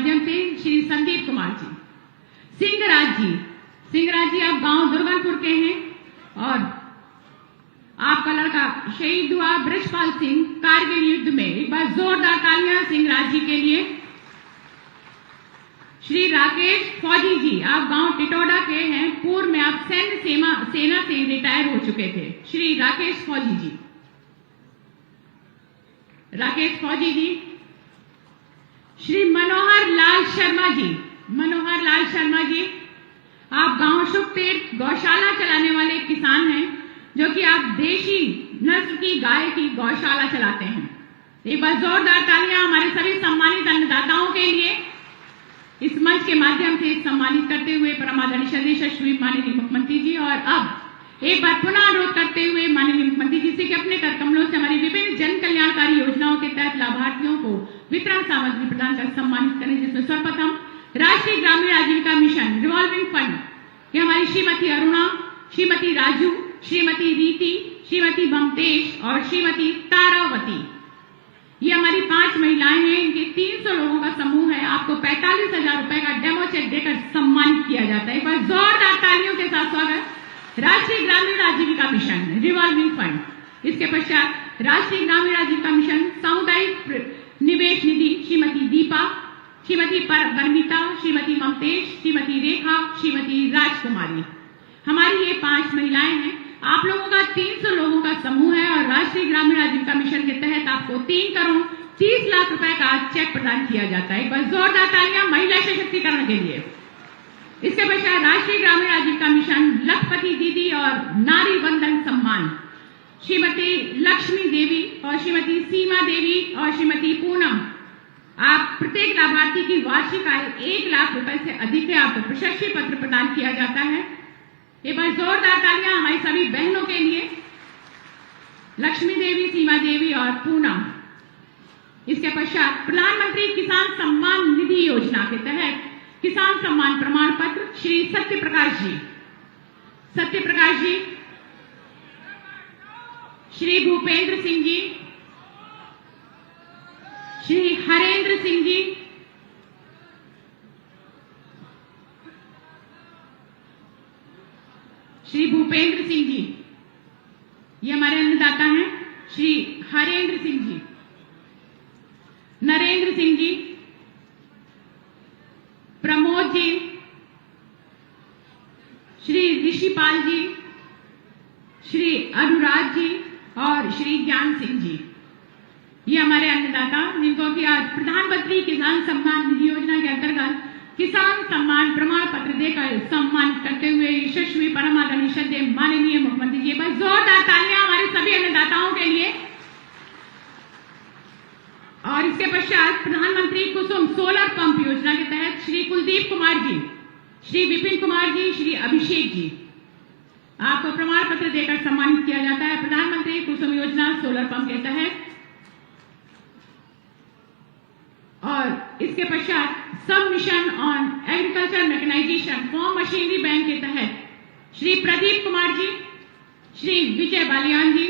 माध्यम से श्री संदीप कुमार जी। सिंहराज जी आप गांव दुर्गनपुर के हैं और आपका लड़का शहीद हुआ ब्रजपाल सिंह कारगिल युद्ध में। एक बार जोरदार तालियां सिंहराज जी के लिए। श्री राकेश फौजी जी आप गांव टिटोडा के हैं, पूर्व में आप सैन्य सेना से रिटायर हो चुके थे। श्री राकेश फौजी जी। श्री मनोहर लाल शर्मा जी आप गांव शुभतीर्थ गौशाला चलाने वाले किसान हैं, जो कि आप देशी नस्ल की गाय की गौशाला चलाते हैं। एक बार जोरदार तालियां हमारे सभी सम्मानित अन्नदाताओं के लिए। इस मंच के माध्यम से सम्मानित करते हुए परमादरणीय श्री माननीय मुख्यमंत्री जी, और अब एक बार पुनः अनुरोध करते हुए माननीय मुख्यमंत्री जी से कि अपने कर कमलों से हमारी विभिन्न जन कल्याणकारी योजनाओं के तहत लाभार्थियों को वितरण सामग्री प्रदान कर सम्मानित करें, जिसमें सर्वप्रथम राष्ट्रीय ग्रामीण आजीविका मिशन रिवॉल्विंग फंड कि हमारी श्रीमती अरुणा, श्रीमती राजू, श्रीमती रीति, श्रीमती ममतेश और श्रीमती तारावती, ये हमारी 5 महिलाएं हैं। इनके 300 लोगों का समूह है। आपको 45,000 रुपए का डेमो चेक देकर सम्मानित किया जाता है। एक बार जोरदार तालियों के साथ स्वागत राष्ट्रीय ग्रामीण आजीविका मिशन रिवॉल्विंग फंड। इसके पश्चात राष्ट्रीय ग्रामीण आजीविका मिशन सामुदायिक निवेश निधि श्रीमती दीपा, श्रीमती परमिता, श्रीमती ममतेश, श्रीमती रेखा, श्रीमती राजकुमारी। हमारी ये 5 महिलाएं हैं। आप लोगों का 300 लोगों का समूह है और राष्ट्रीय ग्रामीण आजीविका मिशन के तहत आपको 3 करोड़ 30 लाख रुपए का चेक प्रदान किया जाता है। एक बार जोरदार तालियां महिला सशक्तिकरण के लिए। इसके पश्चात राष्ट्रीय ग्रामीण आजीविका मिशन लखपति दीदी और नारी वंदन सम्मान श्रीमती लक्ष्मी देवी और श्रीमती सीमा देवी और श्रीमती पूनम, आप प्रत्येक लाभार्थी की वार्षिक आय 1 लाख रुपए से अधिक है, आपको प्रशस्ति पत्र प्रदान किया जाता है। एक बार जोरदार तालियां हमारी सभी बहनों के लिए, लक्ष्मी देवी, सीमा देवी और पूनम। इसके पश्चात प्रधानमंत्री किसान सम्मान निधि योजना के तहत किसान सम्मान प्रमाण पत्र श्री सत्यप्रकाश जी, श्री भूपेंद्र सिंह जी, श्री हरेंद्र सिंह जी, श्री भूपेंद्र सिंह जी, ये हमारे अन्नदाता हैं। श्री हरेंद्र सिंह जी, नरेंद्र सिंह जी, प्रमोद जी, श्री ऋषिपाल जी, श्री अनुराग जी और श्री ज्ञान सिंह जी, ये हमारे अन्नदाता, जिनको कि आज प्रधानमंत्री किसान सम्मान निधि योजना के अंतर्गत किसान सम्मान प्रमाण पत्र देकर सम्मानित करते हुए यशस्वी परमादरणीय श्रद्धेय माननीय मुख्यमंत्री जी। बस जोरदार तालियां हमारे सभी अन्नदाताओं के लिए। और इसके पश्चात प्रधानमंत्री कुसुम सोलर पंप योजना के तहत श्री कुलदीप कुमार जी, श्री विपिन कुमार जी, श्री अभिषेक जी, आपको प्रमाण पत्र देकर सम्मानित किया जाता है प्रधानमंत्री कुसुम योजना सोलर पंप के तहत। और इसके पश्चात sub mission on agriculture mechanisation farm machinery bank के तहत श्री प्रदीप कुमार जी, श्री विजय बालियान जी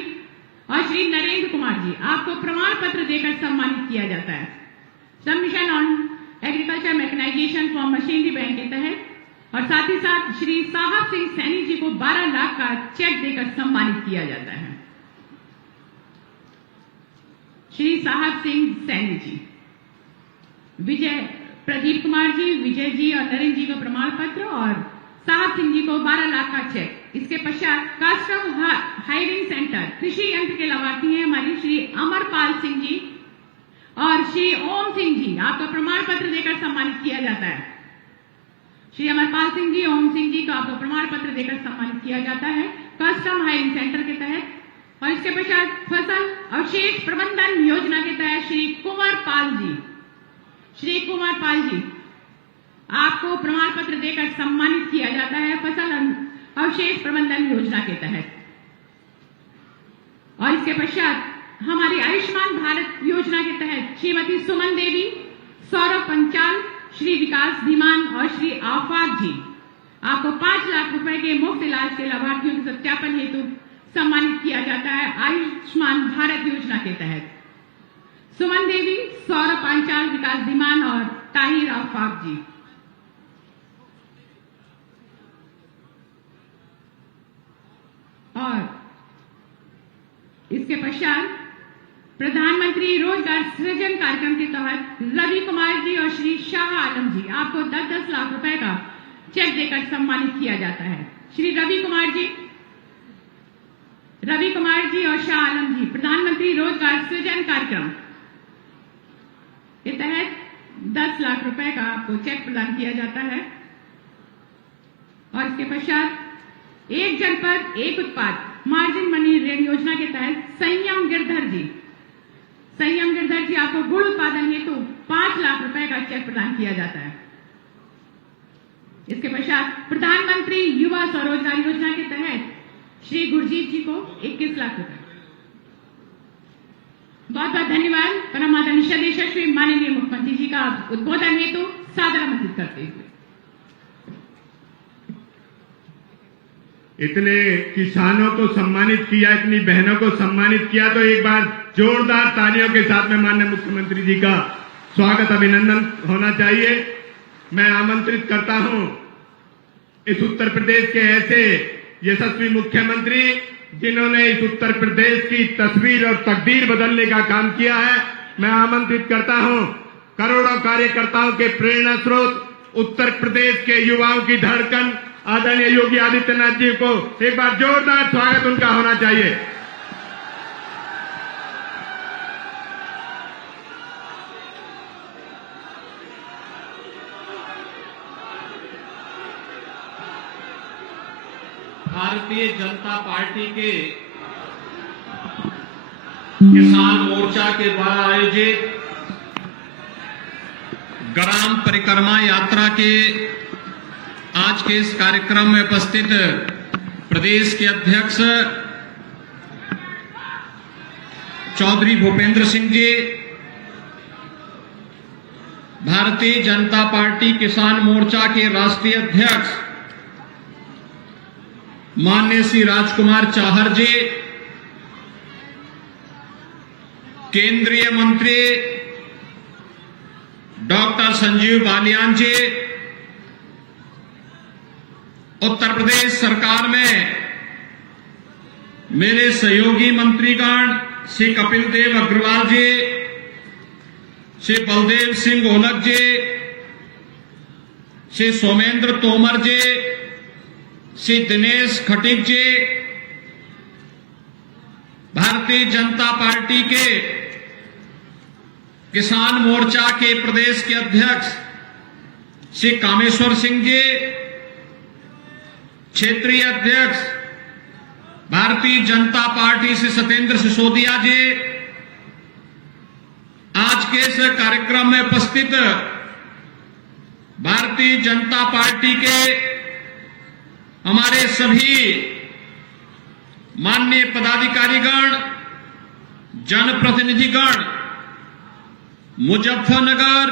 और श्री नरेंद्र कुमार जी, आपको प्रमाण पत्र देकर सम्मानित किया जाता है sub mission on agriculture mechanisation farm machinery bank के तहत। और साथ ही साथ श्री साहब सिंह सैनी जी को 12 लाख का चेक देकर सम्मानित किया जाता है। श्री साहब सिंह सैनी जी, प्रदीप कुमार जी, विजय जी और नरेंद्र जी को प्रमाण पत्र और साहब सिंह जी को 12 लाख का चेक। इसके पश्चात कस्टम हायरिंग सेंटर कृषि यंत्र के लाभार्थी हैं हमारी श्री अमरपाल सिंह जी और श्री ओम सिंह जी, आपका प्रमाण पत्र देकर सम्मानित किया जाता है। श्री अमरपाल सिंह जी, ओम सिंह जी को आपको प्रमाण पत्र देकर सम्मानित किया जाता है कस्टम हायरिंग सेंटर के तहत। और इसके पश्चात फसल अवशेष प्रबंधन योजना के तहत श्री कुंवर पाल जी, आपको प्रमाण पत्र देकर सम्मानित किया जाता है फसल अवशेष प्रबंधन योजना के तहत। और इसके पश्चात हमारी आयुष्मान भारत योजना के तहत श्रीमती सुमन देवी, सौरभ पंचाल, श्री विकास धीमान और श्री आफाक जी, आपको 5 लाख रुपए के मुफ्त इलाज के लाभार्थियों के सत्यापन हेतु सम्मानित किया जाता है आयुष्मान भारत योजना के तहत। सुमन देवी, सौरभ पंचाल, विकास धीमान और ताहिर आफाक जी। और इसके पश्चात प्रधानमंत्री रोजगार सृजन कार्यक्रम के तहत रवि कुमार जी और श्री शाह आलम जी, आपको 10-10 लाख रुपए का चेक देकर सम्मानित किया जाता है। श्री रवि कुमार जी और शाह आलम जी, प्रधानमंत्री रोजगार सृजन कार्यक्रम के तहत 10 लाख रुपए का आपको चेक प्रदान किया जाता है। और इसके पश्चात एक जनपद एक उत्पाद मार्जिन मनी ऋण योजना के तहत संयम गिरधर जी, आपको गुड़ उत्पादन हेतु 5 लाख रुपए का चेक प्रदान किया जाता है। इसके पश्चात प्रधानमंत्री युवा स्वरोजगार योजना के तहत श्री गुरजीत जी को 21 लाख रुपए। बहुत बहुत धन्यवाद। परम आदरणीय श्री यशस्वी माननीय मुख्यमंत्री जी का उद्बोधन हेतु सादर आमंत्रित करते हुए। इतने किसानों को सम्मानित किया, इतनी बहनों को सम्मानित किया, तो एक बार जोरदार तालियों के साथ में माननीय मुख्यमंत्री जी का स्वागत अभिनंदन होना चाहिए। मैं आमंत्रित करता हूं इस उत्तर प्रदेश के ऐसे यशस्वी मुख्यमंत्री जिन्होंने इस उत्तर प्रदेश की तस्वीर और तकदीर बदलने का काम किया है। मैं आमंत्रित करता हूं करोड़ों कार्यकर्ताओं के प्रेरणा स्रोत, उत्तर प्रदेश के युवाओं की धड़कन आदरणीय योगी आदित्यनाथ जी को एक बार जोरदार स्वागत उनका होना चाहिए। भारतीय जनता पार्टी के किसान मोर्चा के द्वारा आयोजित ग्राम परिक्रमा यात्रा के आज के इस कार्यक्रम में उपस्थित प्रदेश के अध्यक्ष चौधरी भूपेंद्र सिंह जी, भारतीय जनता पार्टी किसान मोर्चा के राष्ट्रीय अध्यक्ष माननीय श्री राजकुमार चाहर जी, केंद्रीय मंत्री डॉक्टर संजीव बालियान जी, उत्तर प्रदेश सरकार में मेरे सहयोगी मंत्रीगण श्री कपिल देव अग्रवाल जी, श्री बलदेव सिंह ओलख जी, श्री सोमेंद्र तोमर जी, श्री दिनेश खटीक जी, भारतीय जनता पार्टी के किसान मोर्चा के प्रदेश के अध्यक्ष श्री कामेश्वर सिंह जी, क्षेत्रीय अध्यक्ष भारतीय जनता पार्टी से सत्येंद्र सिसोदिया जी, आज के इस कार्यक्रम में उपस्थित भारतीय जनता पार्टी के हमारे सभी माननीय पदाधिकारीगण, जनप्रतिनिधिगण, मुजफ्फरनगर,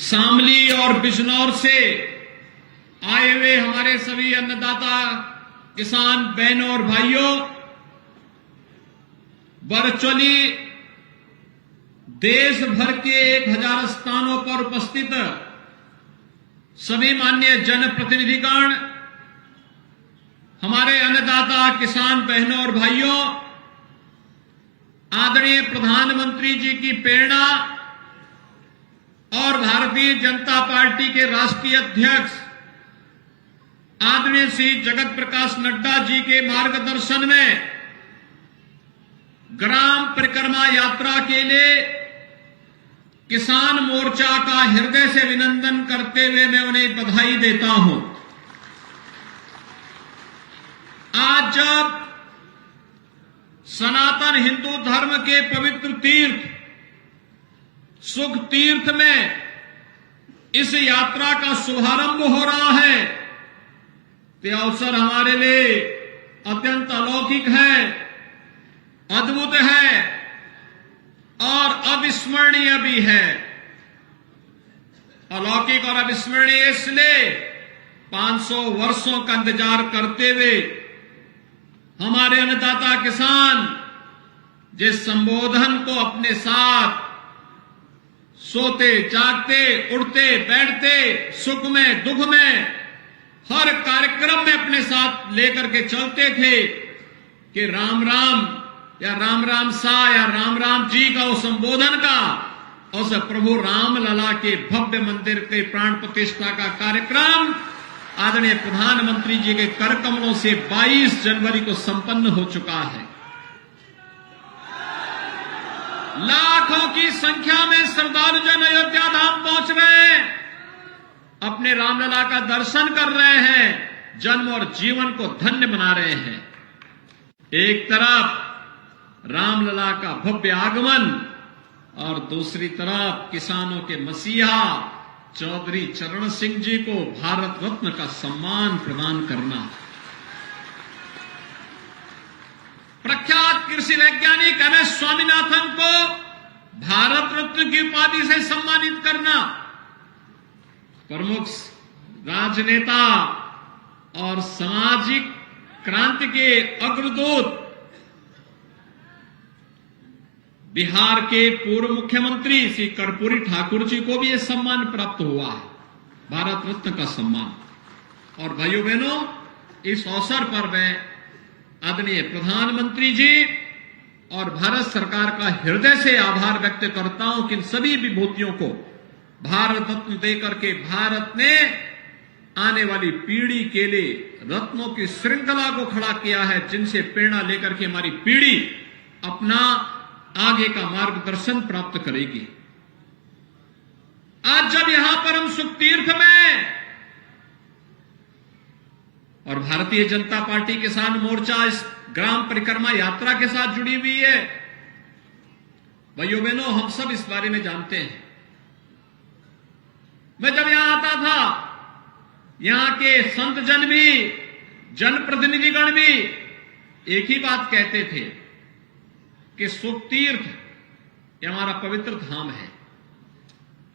शामली और बिजनौर से आए हुए हमारे सभी अन्नदाता किसान बहनों और भाइयों, वर्चुअली देश भर के 1000 स्थानों पर उपस्थित सभी माननीय जनप्रतिनिधिगण, हमारे अन्नदाता किसान बहनों और भाइयों, आदरणीय प्रधानमंत्री जी की प्रेरणा और भारतीय जनता पार्टी के राष्ट्रीय अध्यक्ष आदरणीय श्री जगत प्रकाश नड्डा जी के मार्गदर्शन में ग्राम परिक्रमा यात्रा के लिए किसान मोर्चा का हृदय से अभिनंदन करते हुए मैं उन्हें बधाई देता हूं। आज जब सनातन हिंदू धर्म के पवित्र तीर्थ सुख तीर्थ में इस यात्रा का शुभारंभ हो रहा है, तो अवसर हमारे लिए अत्यंत अलौकिक है, अद्भुत है और अविस्मरणीय भी है। अलौकिक और अविस्मरणीय इसलिए 500 वर्षों का इंतजार करते हुए हमारे अन्नदाता किसान जिस संबोधन को अपने साथ सोते जागते, उठते बैठते, सुख में दुख में, हर कार्यक्रम में अपने साथ लेकर के चलते थे कि राम राम या राम राम सा या राम राम जी का वो संबोधन का और से प्रभु राम लला के भव्य मंदिर के प्राण प्रतिष्ठा का कार्यक्रम आदरणीय प्रधानमंत्री जी के कर कमलों से 22 जनवरी को संपन्न हो चुका है। लाखों की संख्या में श्रद्धालु जन अयोध्या धाम पहुंच रहे हैं, अपने रामलला का दर्शन कर रहे हैं, जन्म और जीवन को धन्य बना रहे हैं। एक तरफ रामलला का भव्य आगमन और दूसरी तरफ किसानों के मसीहा चौधरी चरण सिंह जी को भारत रत्न का सम्मान प्रदान करना, प्रख्यात कृषि वैज्ञानिक MS स्वामीनाथन को भारत रत्न की उपाधि से सम्मानित करना, प्रमुख राजनेता और सामाजिक क्रांति के अग्रदूत बिहार के पूर्व मुख्यमंत्री श्री कर्पूरी ठाकुर जी को भी यह सम्मान प्राप्त हुआ है, भारत रत्न का सम्मान। और भाइयों बहनों, इस अवसर पर मैं आदरणीय प्रधानमंत्री जी और भारत सरकार का हृदय से आभार व्यक्त करता हूं कि इन सभी विभूतियों को भारत रत्न देकर के भारत ने आने वाली पीढ़ी के लिए रत्नों की श्रृंखला को खड़ा किया है, जिनसे प्रेरणा लेकर के हमारी पीढ़ी अपना आगे का मार्गदर्शन प्राप्त करेगी। आज जब यहां पर हम सुख तीर्थ में और भारतीय जनता पार्टी किसान मोर्चा इस ग्राम परिक्रमा यात्रा के साथ जुड़ी हुई है, भाइयों बहनों, हम सब इस बारे में जानते हैं। मैं जब यहां आता था, यहां के संत जन भी, जनप्रतिनिधिगण भी एक ही बात कहते थे कि सुख तीर्थ ये हमारा पवित्र धाम है।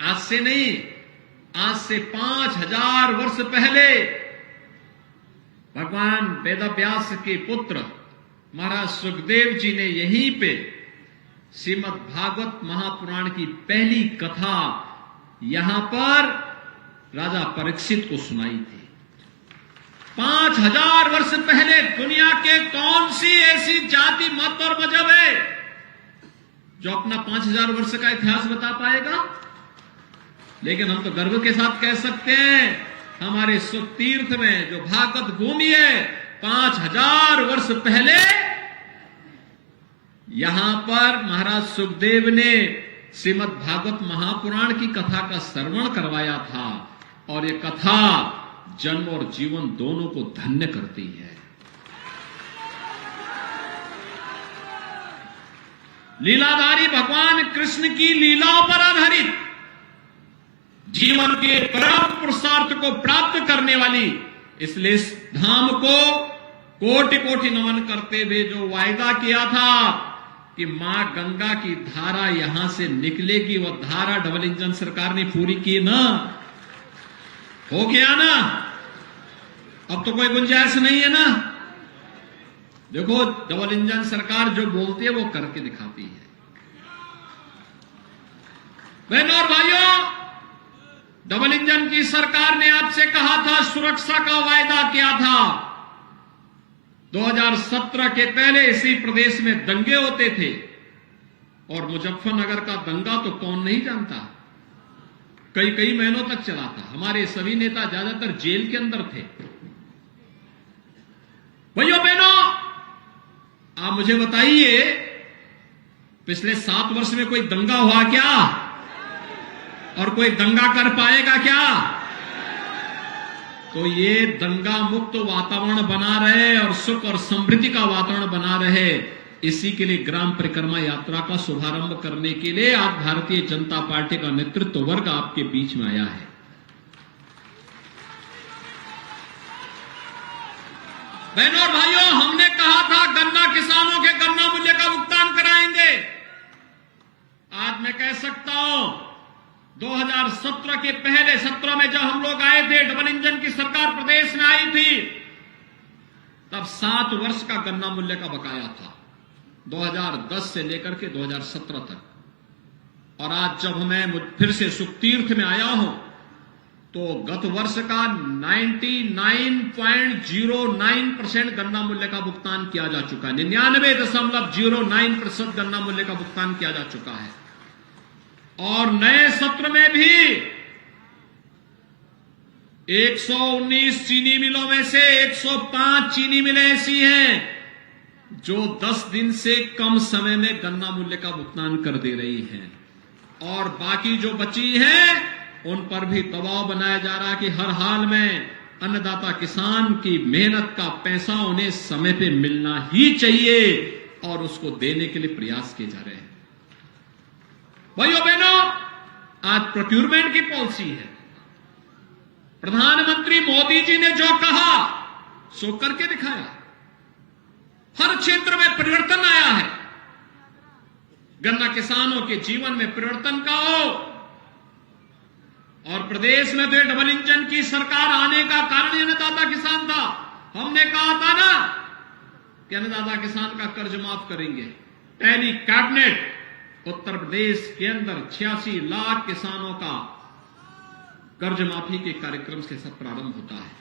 आज से नहीं, आज से 5000 वर्ष पहले भगवान वेदव्यास के पुत्र महाराज सुखदेव जी ने यहीं पे श्रीमद् भागवत महापुराण की पहली कथा यहां पर राजा परीक्षित को सुनाई थी। 5000 वर्ष पहले दुनिया के कौन सी ऐसी जाति, मत और मजहब है जो अपना 5000 वर्ष का इतिहास बता पाएगा? लेकिन हम तो गर्व के साथ कह सकते हैं, हमारे सुख तीर्थ में जो भागवत भूमि है, 5000 वर्ष पहले यहां पर महाराज सुखदेव ने श्रीमद् भागवत महापुराण की कथा का श्रवण करवाया था, और ये कथा जन्म और जीवन दोनों को धन्य करती है। लीलाधारी भगवान कृष्ण की लीलाओं पर आधारित जीवन के परम पुरुषार्थ को प्राप्त करने वाली, इसलिए इस धाम को कोटि कोटि नमन करते हुए जो वायदा किया था कि मां गंगा की धारा यहां से निकलेगी, वह धारा डबल इंजन सरकार ने पूरी की ना, हो गया ना? अब तो कोई गुंजाइश नहीं है ना। देखो, डबल इंजन सरकार जो बोलती है वो करके दिखाती है। बहनों और भाइयों, डबल इंजन की सरकार ने आपसे कहा था, सुरक्षा का वायदा किया था। 2017 के पहले इसी प्रदेश में दंगे होते थे, और मुजफ्फरनगर का दंगा तो कौन नहीं जानता, कई कई महीनों तक चला था। हमारे सभी नेता ज्यादातर जेल के अंदर थे। भाइयों बहनों, आप मुझे बताइए, पिछले 7 वर्ष में कोई दंगा हुआ क्या? और कोई दंगा कर पाएगा क्या? तो ये दंगा मुक्त वातावरण बना रहे और सुख और समृद्धि का वातावरण बना रहे, इसी के लिए ग्राम परिक्रमा यात्रा का शुभारंभ करने के लिए आज भारतीय जनता पार्टी का नेतृत्व वर्ग आपके बीच में आया है। बहनों और भाइयों, हमने कहा था गन्ना किसानों के गन्ना मूल्य का भुगतान कराएंगे। आज मैं कह सकता हूं, 2017 के पहले 17 में जब हम लोग आए थे, डबल इंजन की सरकार प्रदेश में आई थी, तब 7 वर्ष का गन्ना मूल्य का बकाया था, 2010 से लेकर के 2017 तक। और आज जब मैं फिर से सुख तीर्थ में आया हूं तो गत वर्ष का 99.09% गन्ना मूल्य का भुगतान किया जा चुका है। 99.09% गन्ना मूल्य का भुगतान किया जा चुका है। और नए सत्र में भी 119 चीनी मिलों में से 105 चीनी मिलें ऐसी हैं जो 10 दिन से कम समय में गन्ना मूल्य का भुगतान कर दे रही हैं, और बाकी जो बची हैं उन पर भी दबाव बनाया जा रहा है कि हर हाल में अन्नदाता किसान की मेहनत का पैसा उन्हें समय पे मिलना ही चाहिए, और उसको देने के लिए प्रयास किए जा रहे हैं। भाइयों बहनों, आज प्रोक्यूरमेंट की पॉलिसी है। प्रधानमंत्री मोदी जी ने जो कहा सो करके दिखाया। हर क्षेत्र में परिवर्तन आया है। गन्ना किसानों के जीवन में परिवर्तन का हो, और प्रदेश में तो डबल इंजन की सरकार आने का कारण अन्नदाता किसान था। हमने कहा था ना कि अन्नदाता किसान का कर्ज माफ करेंगे। पहली कैबिनेट उत्तर प्रदेश के अंदर 86 लाख किसानों का कर्ज माफी के कार्यक्रम से सब प्रारंभ होता है।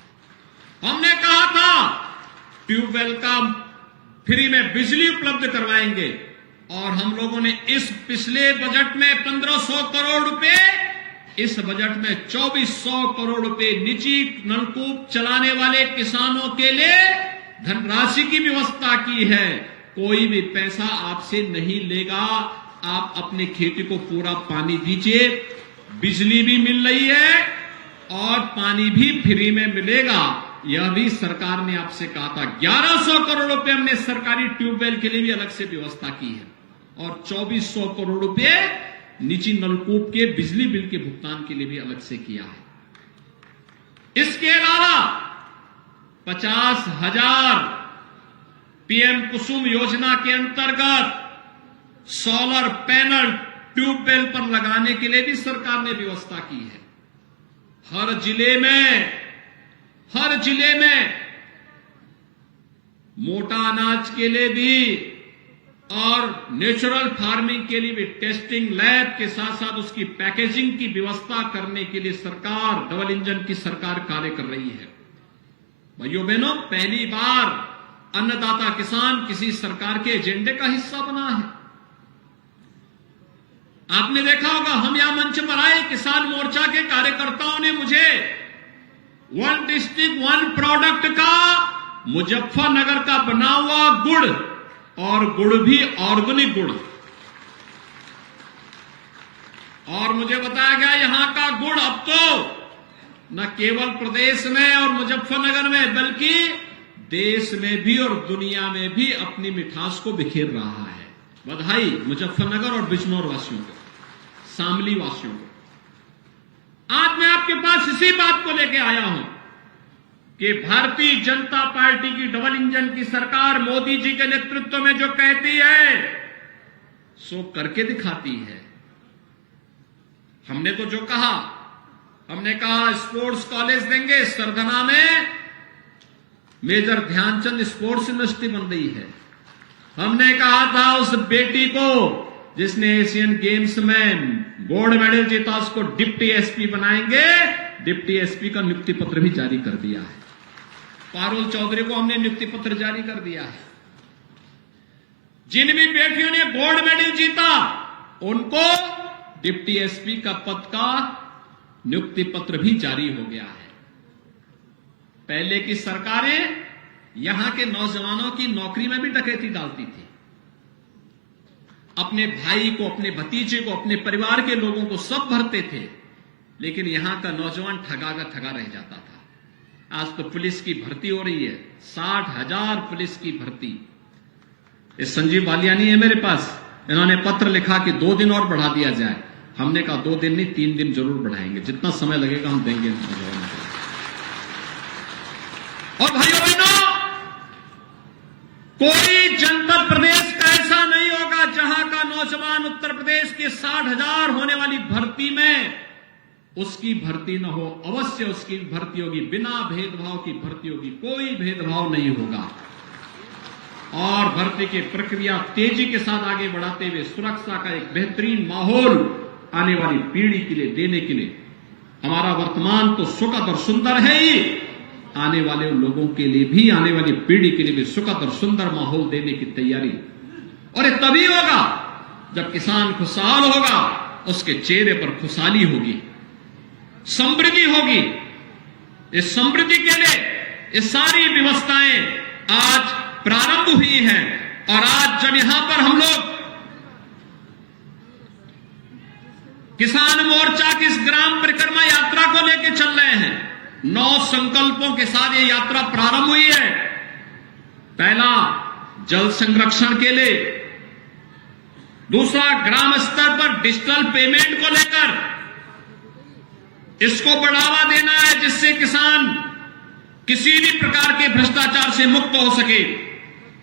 हमने कहा था ट्यूबवेल का फ्री में बिजली उपलब्ध करवाएंगे, और हम लोगों ने इस पिछले बजट में 1500 करोड़ रुपए, इस बजट में 2400 करोड़ रुपए निजी नलकूप चलाने वाले किसानों के लिए धनराशि की व्यवस्था की है। कोई भी पैसा आपसे नहीं लेगा, आप अपने खेती को पूरा पानी दीजिए, बिजली भी मिल रही है और पानी भी फ्री में मिलेगा। यह भी सरकार ने आपसे कहा था। 1100 करोड़ रुपए हमने सरकारी ट्यूबवेल के लिए भी अलग से व्यवस्था की है, और 2400 करोड़ रुपए निजी नलकूप के बिजली बिल के भुगतान के लिए भी अलग से किया है। इसके अलावा 50,000 पीएम कुसुम योजना के अंतर्गत सोलर पैनल ट्यूबवेल पर लगाने के लिए भी सरकार ने व्यवस्था की है। हर जिले में मोटा अनाज के लिए भी और नेचुरल फार्मिंग के लिए भी टेस्टिंग लैब के साथ साथ उसकी पैकेजिंग की व्यवस्था करने के लिए सरकार, डबल इंजन की सरकार कार्य कर रही है। भाइयों बहनों, पहली बार अन्नदाता किसान किसी सरकार के एजेंडे का हिस्सा बना है। आपने देखा होगा, हम यहां मंच पर आए, किसान मोर्चा के कार्यकर्ताओं ने मुझे 1 डिस्ट्रिक्ट 1 प्रोडक्ट का मुजफ्फरनगर का बना हुआ गुड़, और गुड़ भी ऑर्गेनिक गुड़, और मुझे बताया गया यहां का गुड़ अब तो न केवल प्रदेश में और मुजफ्फरनगर में बल्कि देश में भी और दुनिया में भी अपनी मिठास को बिखेर रहा है। बधाई मुजफ्फरनगर और बिजनौर वासियों को, शामली वासियों को। आज मैं आपके पास इसी बात को लेकर आया हूं कि भारतीय जनता पार्टी की डबल इंजन की सरकार मोदी जी के नेतृत्व में जो कहती है सो करके दिखाती है। हमने तो जो कहा, हमने कहा स्पोर्ट्स कॉलेज देंगे सरधना में, मेजर ध्यानचंद स्पोर्ट्स यूनिवर्सिटी बन रही है। हमने कहा था उस बेटी को जिसने एशियन गेम्स में गोल्ड मेडल जीता उसको डिप्टी एसपी बनाएंगे, डिप्टी एसपी का नियुक्ति पत्र भी जारी कर दिया है। पारुल चौधरी को हमने नियुक्ति पत्र जारी कर दिया है। जिन भी बेटियों ने गोल्ड मेडल जीता उनको डिप्टी एसपी का पद का नियुक्ति पत्र भी जारी हो गया है। पहले की सरकारें यहां के नौजवानों की नौकरी में भी डकैती डालती थी, अपने भाई को, अपने भतीजे को, अपने परिवार के लोगों को सब भरते थे, लेकिन यहां का नौजवान ठगा का ठगा रह जाता था। आज तो पुलिस की भर्ती हो रही है, 60,000 पुलिस की भर्ती। इस संजीव बालियानी है मेरे पास, इन्होंने पत्र लिखा कि 2 दिन और बढ़ा दिया जाए। हमने कहा 2 दिन नहीं 3 दिन जरूर बढ़ाएंगे, जितना समय लगेगा हम देंगे। और भाइयों बहनों, कोई जनपद प्रदेश का ऐसा नहीं होगा जहां का नौजवान उत्तर प्रदेश के 60,000 होने वाली भर्ती में उसकी भर्ती न हो। अवश्य उसकी भर्ती होगी, बिना भेदभाव की भर्ती होगी, कोई भेदभाव नहीं होगा। और भर्ती की प्रक्रिया तेजी के साथ आगे बढ़ाते हुए सुरक्षा का एक बेहतरीन माहौल आने वाली पीढ़ी के लिए देने के लिए। हमारा वर्तमान तो सुखद और सुंदर है ही, आने वाले लोगों के लिए भी, आने वाली पीढ़ी के लिए भी सुखद और सुंदर माहौल देने की तैयारी। और ये तभी होगा जब किसान खुशहाल होगा, उसके चेहरे पर खुशहाली होगी, समृद्धि होगी। इस समृद्धि के लिए ये सारी व्यवस्थाएं आज प्रारंभ हुई हैं। और आज जब यहां पर हम लोग किसान मोर्चा की इस ग्राम परिक्रमा यात्रा को लेकर चल रहे हैं, 9 संकल्पों के साथ ये यात्रा प्रारंभ हुई है। पहला, जल संरक्षण के लिए। दूसरा, ग्राम स्तर पर डिजिटल पेमेंट को लेकर इसको बढ़ावा देना है, जिससे किसान किसी भी प्रकार के भ्रष्टाचार से मुक्त हो सके।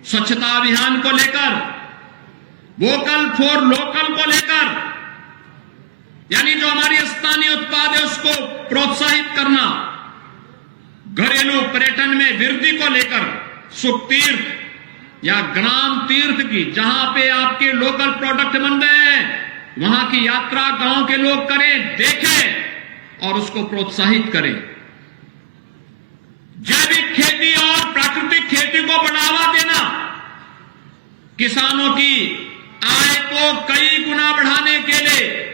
स्वच्छता अभियान को लेकर, वोकल फॉर लोकल को लेकर, यानी जो हमारी स्थानीय उत्पाद है उसको प्रोत्साहित करना। घरेलू पर्यटन में वृद्धि को लेकर सुख तीर्थ या ग्राम तीर्थ की, जहां पे आपके लोकल प्रोडक्ट बन रहे हैं, वहां की यात्रा गांव के लोग करें, देखें और उसको प्रोत्साहित करें। जैविक खेती और प्राकृतिक खेती को बढ़ावा देना, किसानों की आय को कई गुना बढ़ाने के लिए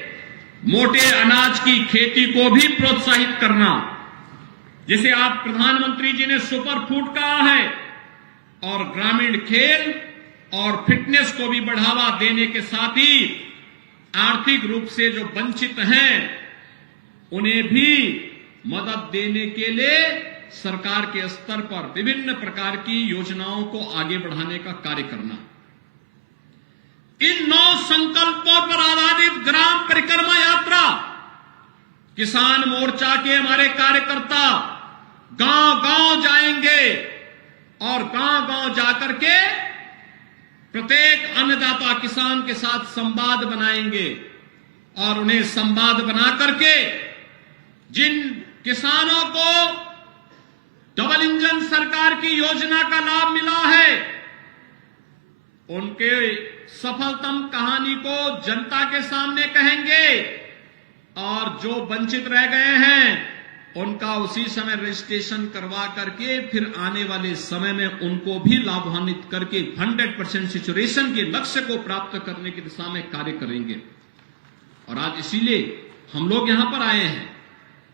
मोटे अनाज की खेती को भी प्रोत्साहित करना, जिसे आप प्रधानमंत्री जी ने सुपर फूड कहा है, और ग्रामीण खेल और फिटनेस को भी बढ़ावा देने के साथ ही आर्थिक रूप से जो वंचित हैं उन्हें भी मदद देने के लिए सरकार के स्तर पर विभिन्न प्रकार की योजनाओं को आगे बढ़ाने का कार्य करना। इन 9 संकल्पों पर आधारित ग्राम परिक्रमा यात्रा, किसान मोर्चा के हमारे कार्यकर्ता गांव-गांव जाएंगे और गांव-गांव जाकर के प्रत्येक अन्नदाता किसान के साथ संवाद बनाएंगे और उन्हें संवाद बना करके जिन किसानों को डबल इंजन सरकार की योजना का लाभ मिला है, उनके सफलतम कहानी को जनता के सामने कहेंगे और जो वंचित रह गए हैं उनका उसी समय रजिस्ट्रेशन करवा करके फिर आने वाले समय में उनको भी लाभान्वित करके 100% सैचुरेशन के लक्ष्य को प्राप्त करने की दिशा में कार्य करेंगे। और आज इसीलिए हम लोग यहां पर आए हैं।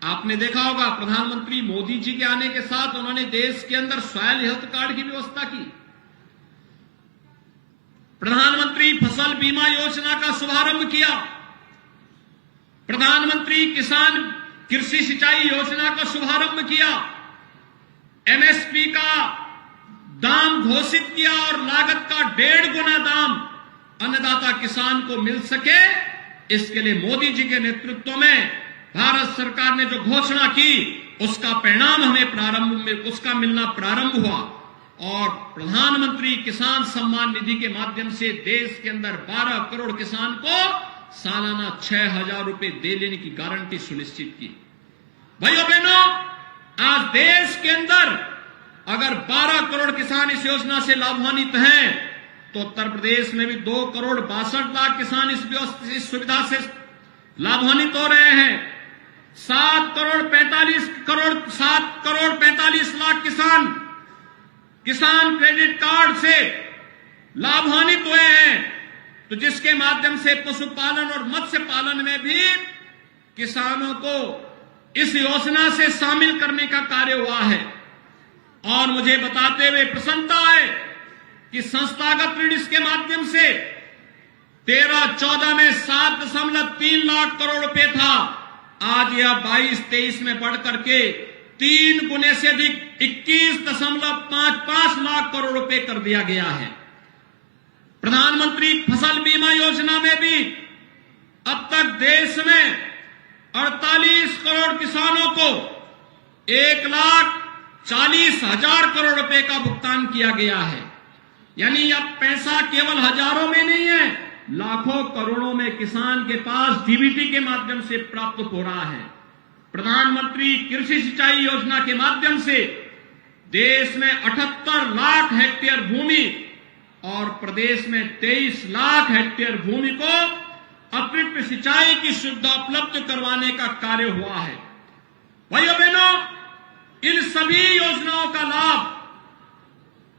आपने देखा होगा प्रधानमंत्री मोदी जी के आने के साथ उन्होंने देश के अंदर सॉयल हेल्थ कार्ड की व्यवस्था की, प्रधानमंत्री फसल बीमा योजना का शुभारंभ किया, प्रधानमंत्री किसान कृषि सिंचाई योजना का शुभारंभ किया, एमएसपी का दाम घोषित किया और लागत का 1.5 गुना दाम अन्नदाता किसान को मिल सके, इसके लिए मोदी जी के नेतृत्व में भारत सरकार ने जो घोषणा की उसका परिणाम हमें प्रारंभ में उसका मिलना प्रारंभ हुआ और प्रधानमंत्री किसान सम्मान निधि के माध्यम से देश के अंदर 12 करोड़ किसान को सालाना 6,000 रुपए दे लेने की गारंटी सुनिश्चित की। भाइयों बहनों, आज देश के अंदर अगर 12 करोड़ किसान इस योजना से लाभान्वित हैं तो उत्तर प्रदेश में भी 2 करोड़ 62 लाख किसान इस सुविधा से लाभान्वित हो रहे हैं। 7 करोड़ 45 लाख किसान क्रेडिट कार्ड से लाभान्वित हुए हैं, तो जिसके माध्यम से पशुपालन और मत्स्य पालन में भी किसानों को इस योजना से शामिल करने का कार्य हुआ है। और मुझे बताते हुए प्रसन्नता है कि संस्थागत ऋण इसके माध्यम से 13-14 में 7.3 लाख करोड़ रुपए था, आज यह 22-23 में बढ़ करके 3 गुने से अधिक 21.55 लाख करोड़ रुपए कर दिया गया है। प्रधानमंत्री फसल बीमा योजना में भी अब तक देश में 48 करोड़ किसानों को 1,40,000 करोड़ रुपए का भुगतान किया गया है। यानी अब पैसा केवल हजारों में नहीं है, लाखों करोड़ों में किसान के पास डीबीटी के माध्यम से प्राप्त हो रहा है। प्रधानमंत्री कृषि सिंचाई योजना के माध्यम से देश में 78 लाख हेक्टेयर भूमि और प्रदेश में 23 लाख हेक्टेयर भूमि को अतिरिक्त सिंचाई की सुविधा उपलब्ध करवाने का कार्य हुआ है। भाइयों बहनों, इन सभी योजनाओं का लाभ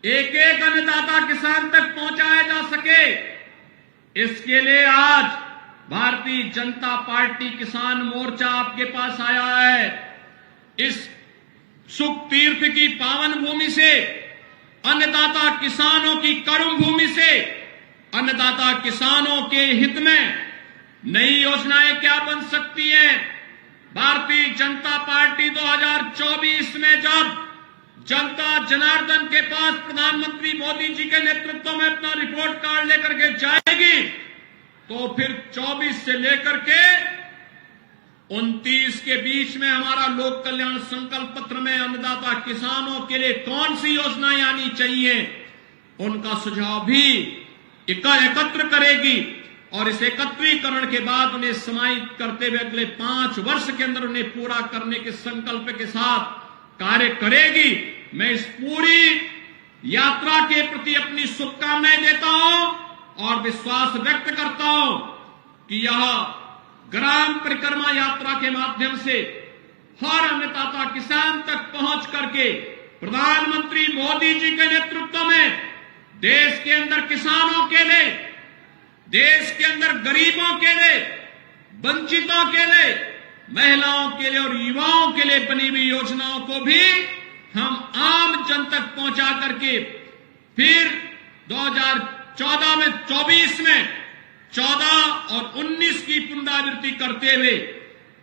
एक एक अन्नदाता किसान तक पहुंचाया जा सके, इसके लिए आज भारतीय जनता पार्टी किसान मोर्चा आपके पास आया है। इस सुख तीर्थ की पावन भूमि से, अन्नदाता किसानों की कर्म भूमि से, अन्नदाता किसानों के हित में नई योजनाएं क्या बन सकती हैं। भारतीय जनता पार्टी 2024 में जब जनता जनार्दन के पास प्रधानमंत्री मोदी जी के नेतृत्व में अपना रिपोर्ट कार्ड लेकर के जाएगी, तो फिर 24 से लेकर के 29 के बीच में हमारा लोक कल्याण संकल्प पत्र में अन्नदाता किसानों के लिए कौन सी योजनाएं आनी चाहिए, उनका सुझाव भी एकत्र करेगी और इस एकत्रीकरण के बाद उन्हें समाहित करते हुए अगले 5 वर्ष के अंदर उन्हें पूरा करने के संकल्प के साथ कार्य करेगी। मैं इस पूरी यात्रा के प्रति अपनी शुभकामनाएं देता हूं और विश्वास व्यक्त करता हूं कि यह ग्राम परिक्रमा यात्रा के माध्यम से हर अन्नदाता किसान तक पहुंच करके प्रधानमंत्री मोदी जी के नेतृत्व में देश के अंदर किसानों के लिए, देश के अंदर गरीबों के लिए, वंचितों के लिए, महिलाओं के लिए और युवाओं के लिए बनी हुई योजनाओं को भी हम आम जन तक पहुंचा करके फिर 2014 में 24 में 14 और 19 की पुनरावृत्ति करते हुए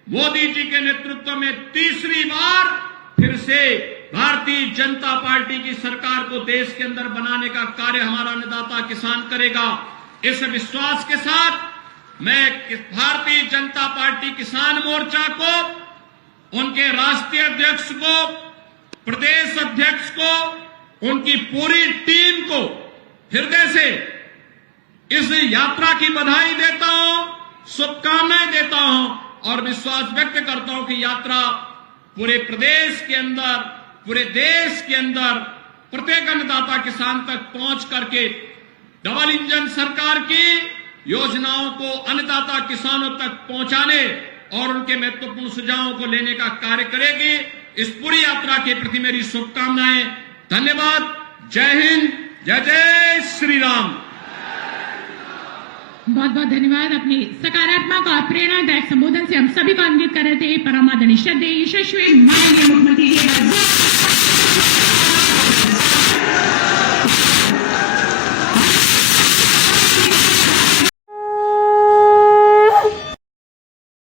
मोदी जी के नेतृत्व में तीसरी बार फिर से भारतीय जनता पार्टी की सरकार को देश के अंदर बनाने का कार्य हमारा अन्नदाता किसान करेगा। इस विश्वास के साथ मैं भारतीय जनता पार्टी किसान मोर्चा को, उनके राष्ट्रीय अध्यक्ष को, प्रदेश अध्यक्ष को, उनकी पूरी टीम को हृदय से इस यात्रा की बधाई देता हूं, शुभकामनाएं देता हूं और विश्वास व्यक्त करता हूं कि यात्रा पूरे प्रदेश के अंदर, पूरे देश के अंदर प्रत्येक अन्नदाता किसान तक पहुंच करके डबल इंजन सरकार की योजनाओं को अन्नदाता किसानों तक पहुंचाने और उनके महत्वपूर्ण सुझावों को लेने का कार्य करेगी। इस पूरी यात्रा के प्रति मेरी शुभकामनाएं। धन्यवाद। जय हिंद, जय जय श्री राम। बहुत बहुत धन्यवाद। अपनी सकारात्मक और प्रेरणादायक संबोधन से हम सभी को अंकित कर रहे थे परम आदरणीय श्रद्धेय यशस्वी माननीय मुख्यमंत्री जी।